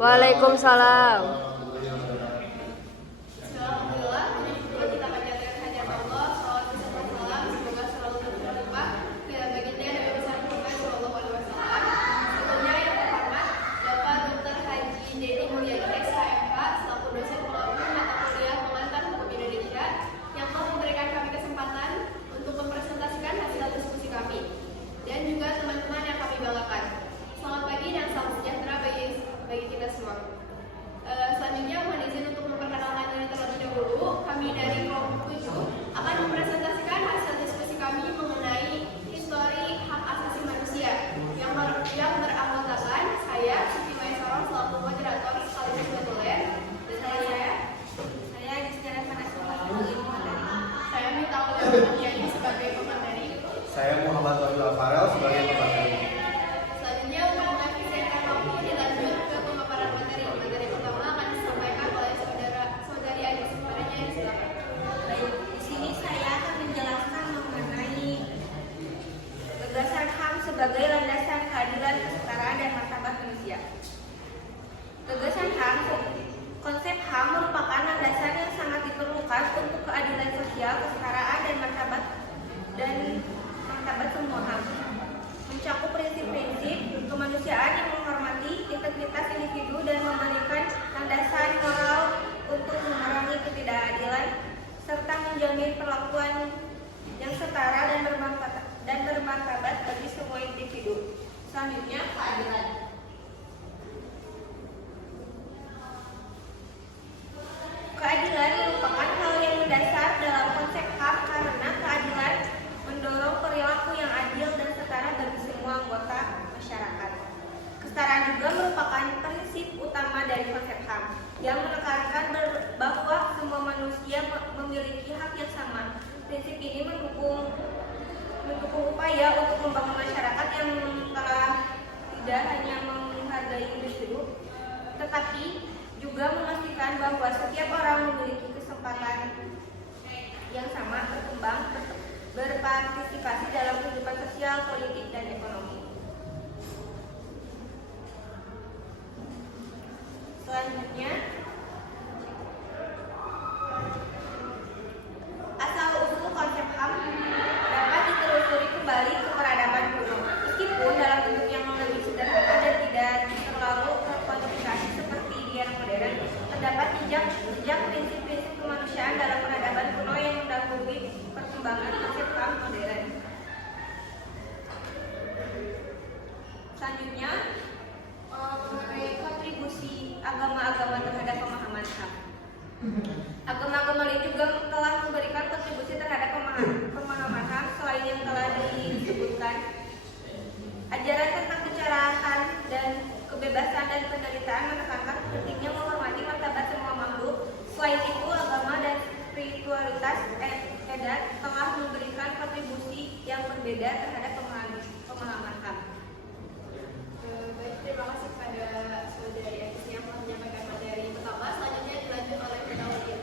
Waalaikumsalam. Alhamdulillah, kita panjatkan hajat Allah, salawat beserta salam, semoga selalu terlimpah kepada baginda Nabi besar Muhammad Shallallahu Alaihi Wasallam. Sebelumnya yang terhormat Bapak Dr. Haji Dedi Mulyadi SHMK selaku dosen pelaku mata kuliah pengantar hukum Indonesia yang telah memberikan kami kesempatan untuk mempresentasikan hasil diskusi kami dan juga teman-teman yang kami banggakan. Selamat pagi dan salam sejahtera bagi kita semua. Selanjutnya mohon izin untuk memperkenalkan diri terlebih dahulu. Kami dari kelompok 7 akan mempresentasikan hasil diskusi kami mengenai histori hak asasi manusia yang beranggotakan saya Siti Maisarah selaku moderator sekaligus penulis dan saya Gisjara Panasula saya Mita Uliani sebagai pemateri. Saya Muhammad Wahyu Alfarel sebagai pemateri. Selanjutnya untuk mengefisienkan waktu dilanjut ke pemaparan materi. Materi pertama akan disampaikan oleh saudari Adi Sumaranya. Silakan. Baik, di sini saya akan menjelaskan mengenai gagasan HAM sebagai landasan keadilan, kesetaraan, dan martabat manusia. Gagasan HAM, konsep HAM merupakan landasan yang sangat diperlukan untuk keadilan sosial, kesetaraan, dan martabat semua HAM. Mencakup prinsip-prinsip kemanusiaan yang menghormati integritas individu dan memberikan landasan moral untuk memerangi ketidakadilan serta menjamin perlakuan yang setara dan bermartabat bagi semua individu. Selanjutnya, keadilan. Keadilan merupakan hal yang mendasar dalam konsep HAM karena keadilan mendorong perilaku yang adil dan setara bagi semua anggota masyarakat. Kesetaraan juga merupakan prinsip utama dari konsep HAM yang menekankan bahwa semua manusia memiliki hak yang sama. Prinsip ini mendukung upaya untuk membangun masyarakat yang telah tidak hanya menghargai individu, tetapi juga memastikan bahwa setiap orang memiliki kesempatan yang sama berkembang, berpartisipasi dalam kehidupan sosial, politik, dan ekonomi. Selanjutnya, asal-usul konsep HAM dapat ditelusuri kembali ke peradaban kuno, meskipun dalam bentuk yang lebih sederhana dan tidak terlalu terkodifikasi seperti di era modern. Terdapat jejak prinsip-prinsip kemanusiaan dalam peradaban kuno yang mendahului perkembangan konsep HAM modern. Selanjutnya, mengenai kontribusi agama-agama terhadap pemahaman HAM. Agama-agama lain juga telah memberikan kontribusi terhadap pemahaman HAM selain yang telah disebutkan. Ajaran tentang kecerahan dan kebebasan dan penderitaan menekankan pentingnya menghormati martabat semua makhluk. Selain itu, agama dan spiritualitas edat telah memberikan kontribusi yang berbeda terhadap pemahaman HAM. Baik, terima kasih kepada saudari Adi yang telah menyampaikan materi pertama. Selanjutnya dilanjut oleh Penawali.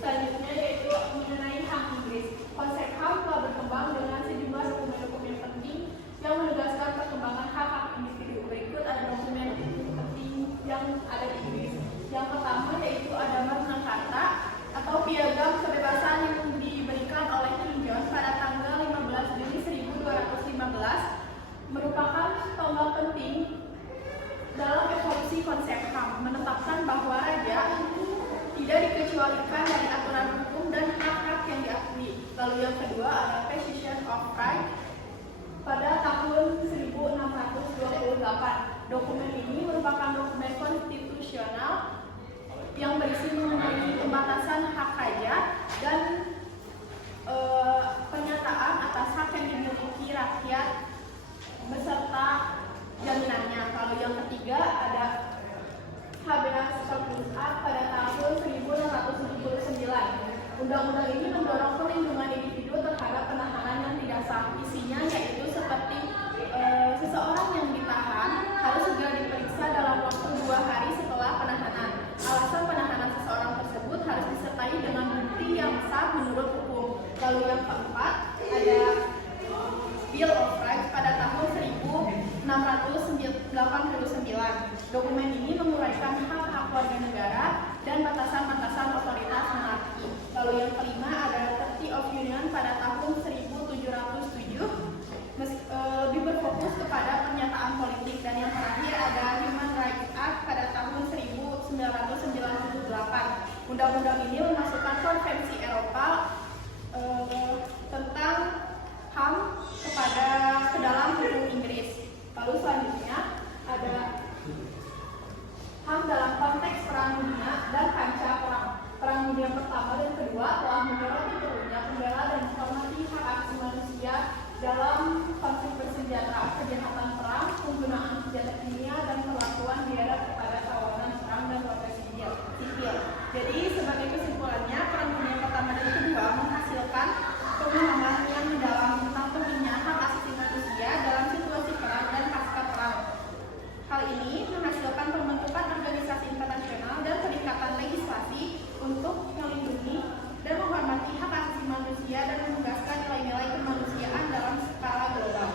Selanjutnya yaitu mengenai HAM Inggris. Konsep HAM telah berkembang dengan sejumlah dokumen-dokumen penting yang menegaskan perkembangan hak-hak individu. Berikut ada dokumen penting yang ada di Inggris. Yang pertama yaitu ada Magna Carta atau Piagam Kebebasan yang diberikan oleh King John pada tanggal 15 Juni 1215, merupakan tonggak penting dalam evolusi konsep HAM, menetapkan bahwa raja tidak dikecualikan dari aturan hukum dan hak-hak yang diakui. Lalu yang kedua ada Petition of Right pada tahun 1628. Dokumen ini merupakan dokumen konstitusional yang berisi mengenai pembatasan hak raja dan pernyataan atas hak yang dimiliki rakyat beserta jaminannya. Lalu yang ketiga ada Habeas Corpus Act pada tahun 1679. Undang-undang ini mendorong perlindungan individu terhadap penahanan yang tidak sah. Isinya yaitu seperti seseorang yang ditahan harus segera diperiksa dalam waktu 2 hari setelah penahanan. Alasan penahanan seseorang tersebut harus disertai dengan bukti yang sah menurut hukum. Lalu yang keempat ada Bill of Rights pada tahun 1689. Dokumen ini menguraikan hak-hak warga negara dan batasan-batasan otoritas monarki. Lalu yang kelima adalah Treaty of Union pada tahun 1707, lebih berfokus kepada pernyataan politik. Dan yang terakhir ada Human Rights Act pada tahun 1998. Undang-undang ini memasukkan konvensi Eropa tentang HAM ke dalam hukum Inggris. Lalu selanjutnya ada HAM dalam konteks Perang Dunia dan kancah Perang Dunia Pertama dan Kedua telah menyoroti perlunya pembela dan menghormati hak asasi manusia dalam konflik bersenjata, kejahatan perang, penggunaan senjata kimia, dan perlakuan biadab kepada tawanan perang dan warga sipil. Jadi sebagai kesimpulannya, Perang Dunia Pertama dan Kedua menghasilkan pemahaman yang mendalam tentang pentingnya hak asasi manusia dalam situasi perang dan pasca perang. Hal ini menghasilkan pembentukan organisasi internasional dan peningkatan legislasi untuk melindungi dan menghormati hak asasi manusia dan menegaskan nilai-nilai kemanusiaan dalam skala global.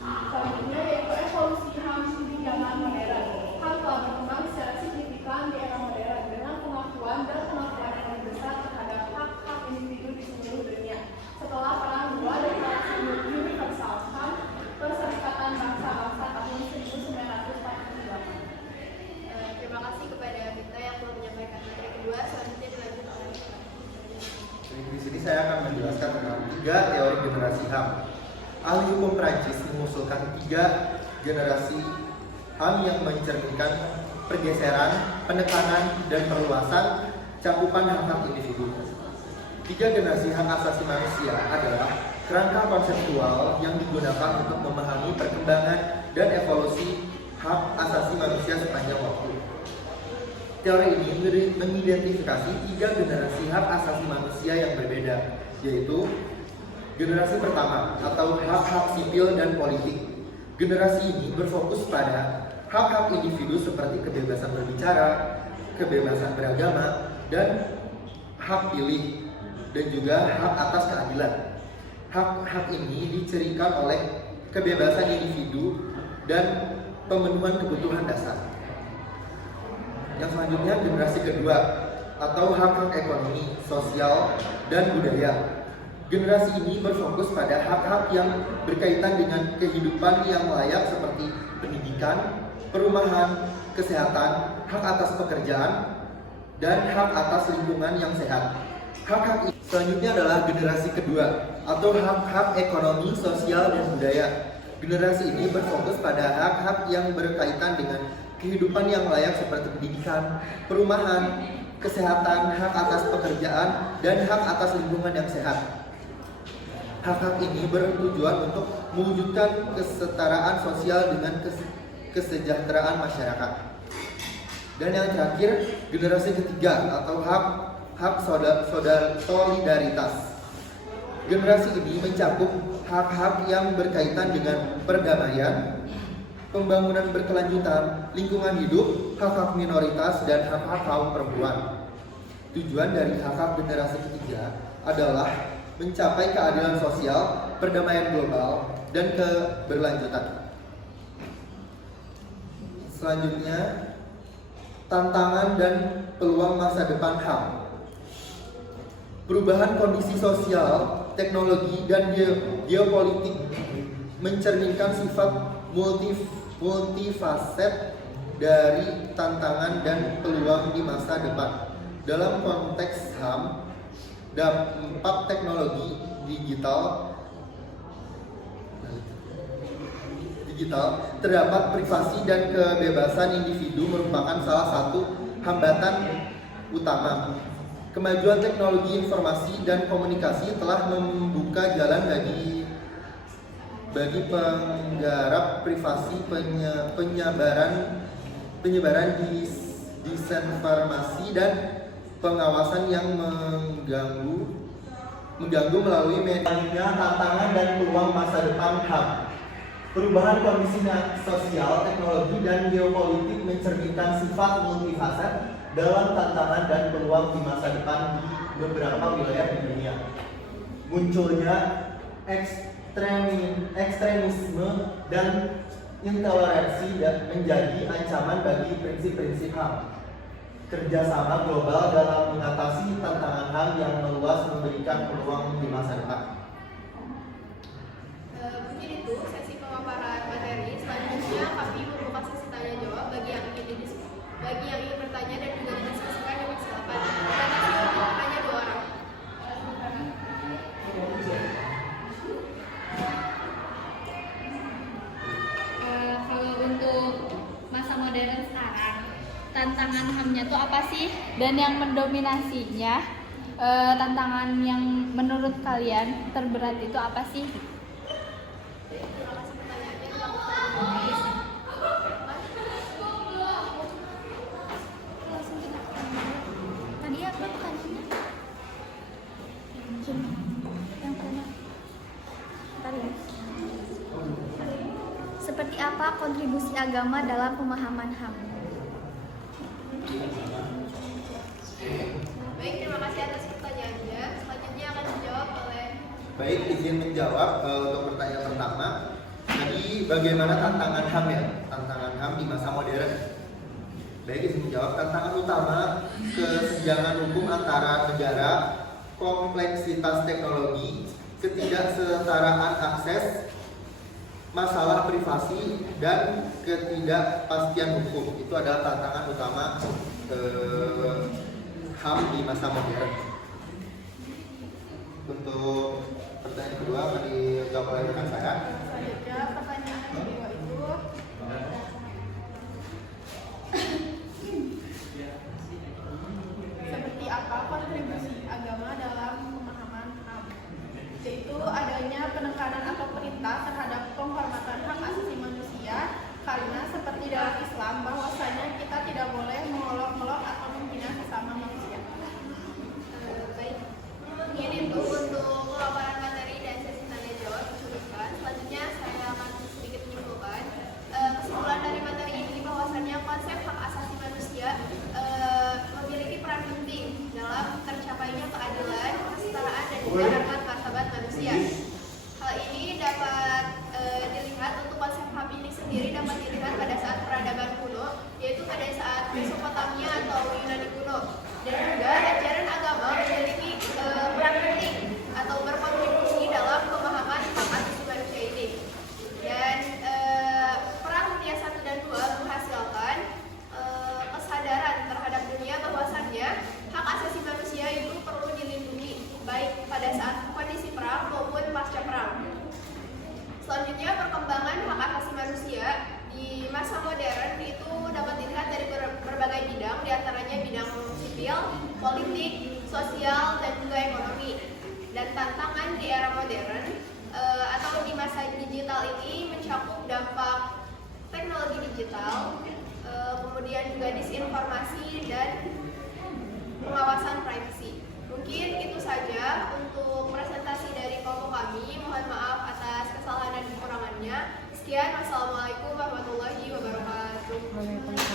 Selanjutnya yaitu evolusi HAM di zaman modern. HAM telah berkembang secara signifikan di era modern dengan pengakuan dan pengakuan yang lebih besar terhadap hak-hak individu di seluruh dunia. Setelah Perang Dunia dan Deklarasi Universal HAM Perserikatan Bangsa-Bangsa tahun 1948. Terima kasih kepada Bita yang telah menyampaikan materi kedua. Selanjutnya dilanjut oleh Di sini saya akan menjelaskan tentang 3 teori generasi HAM. Ahli hukum Prancis mengusulkan 3 generasi HAM yang mencerminkan pergeseran, penekanan, dan perluasan cakupan hak-hak individu. 3 generasi hak asasi manusia adalah kerangka konseptual yang digunakan untuk memahami perkembangan dan evolusi hak asasi manusia sepanjang waktu. Teori ini mengidentifikasi 3 generasi hak asasi manusia yang berbeda, yaitu generasi pertama atau hak-hak sipil dan politik. Generasi ini berfokus pada hak-hak individu seperti kebebasan berbicara, kebebasan beragama, dan hak pilih, dan juga hak atas keadilan. Hak-hak ini dicirikan oleh kebebasan individu dan pemenuhan kebutuhan dasar. Yang selanjutnya generasi kedua atau hak-hak ekonomi, sosial, dan budaya. Generasi ini berfokus pada hak-hak yang berkaitan dengan kehidupan yang layak seperti pendidikan, perumahan, kesehatan, hak atas pekerjaan, dan hak atas lingkungan yang sehat. Hak-hak ini selanjutnya adalah generasi kedua atau hak-hak ekonomi, sosial, dan budaya. Generasi ini berfokus pada hak-hak yang berkaitan dengan kehidupan yang layak seperti pendidikan, perumahan, kesehatan, hak atas pekerjaan, dan hak atas lingkungan yang sehat. Hak-hak ini bertujuan untuk mewujudkan kesetaraan sosial dengan kesejahteraan masyarakat. Dan yang terakhir, generasi ketiga atau hak solidaritas. Generasi ini mencakup hak-hak yang berkaitan dengan perdamaian, pembangunan berkelanjutan, lingkungan hidup, hak-hak minoritas, dan hak-hak kaum perempuan. Tujuan dari hak-hak generasi ketiga adalah mencapai keadilan sosial, perdamaian global, dan keberlanjutan. Selanjutnya, tantangan dan peluang masa depan HAM. Perubahan kondisi sosial, teknologi, dan geopolitik mencerminkan sifat multifaset dari tantangan dan peluang di masa depan. Dalam konteks HAM, dampak teknologi digital terdapat privasi dan kebebasan individu merupakan salah satu hambatan utama. Kemajuan teknologi informasi dan komunikasi telah membuka jalan bagi penggarap privasi, penyebaran disinformasi dan pengawasan yang mengganggu melalui media. Tantangan dan peluang masa depan HAM. Perubahan kondisi sosial, teknologi, dan geopolitik mencerminkan sifat multifaset dalam tantangan dan peluang di masa depan di beberapa wilayah di dunia. Munculnya ekstremisme dan intoleransi menjadi ancaman bagi prinsip-prinsip HAM. Kerjasama global dalam mengatasi tantangan HAM yang meluas memberikan peluang di masa depan. Mungkin itu sesi pemaparan materi. Selanjutnya kami membuka sesi tanya jawab bagi yang ingin bertanya dan juga didiskusikan dengan silakan. Batasi untuk hanya 2 orang. Kalau untuk masa modern sekarang, tantangan HAM-nya tuh apa sih? Dan yang mendominasinya, tantangan yang menurut kalian terberat itu apa sih? Terima kasih pertanyaannya. Langsung Tadi apa pertanyaannya? Yang pertama. Seperti apa kontribusi agama dalam pemahaman HAM? Baik, terima kasih atas pertanyaannya. Selanjutnya akan dijawab oleh Baik, izin menjawab untuk pertanyaan pertama. Tadi bagaimana tantangan HAM ya? Tantangan HAM di masa modern. Baik, izin menjawab. Tantangan utama kesenjangan hukum antara negara, kompleksitas teknologi, ketidaksetaraan akses, masalah privasi, dan ketidakpastian hukum. Itu adalah tantangan utama HAM di masa modern. Untuk pertanyaan kedua akan dijawab oleh rekan saya. Selanjutnya pertanyaan kedua itu seperti apa kontribusi agama dalam pemahaman HAM? Yaitu adanya penekanan atau perintah terhadap penghormatan hak asasi manusia, karena seperti dalam Islam bahwasanya kita tidak boleh mengolok-olok atau menghina sesama manusia. baik. Mungkin itu untuk pemaparan materi dan sesi tanya jawab dicukupkan. Selanjutnya saya akan sedikit menyimpulkan. Kesimpulan dari materi ini bahwasannya konsep hak asasi manusia memiliki peran penting dalam tercapainya keadilan, kesetaraan, dan juga harkat martabat manusia. Hal ini dapat dilihat untuk konsep HAM ini sendiri dapat dilihat pada saat peradaban kuno, yaitu pada saat Mesopotamia atau Yunani kuno. Dan juga ajaran agama memiliki peran penting atau berkontribusi dalam pemahaman hak asasi manusia ini. Dan perang dunia 1 dan 2 menghasilkan kesadaran terhadap dunia bahwasannya hak asasi manusia itu perlu dilindungi baik pada saat kondisi perang maupun pasca perang. Selanjutnya, perkembangan hak asasi manusia di masa modern itu dapat dilihat dari berbagai bidang, diantaranya bidang sipil, politik, sosial, dan juga ekonomi. Dan tantangan di era modern atau di masa digital ini mencakup dampak teknologi digital, kemudian juga disinformasi dan pengawasan privasi. Mungkin itu saja untuk presentasi dari kelompok kami. Mohon maaf atas kesalahan dan kekurangannya. Sekian, wassalamualaikum warahmatullahi wabarakatuh.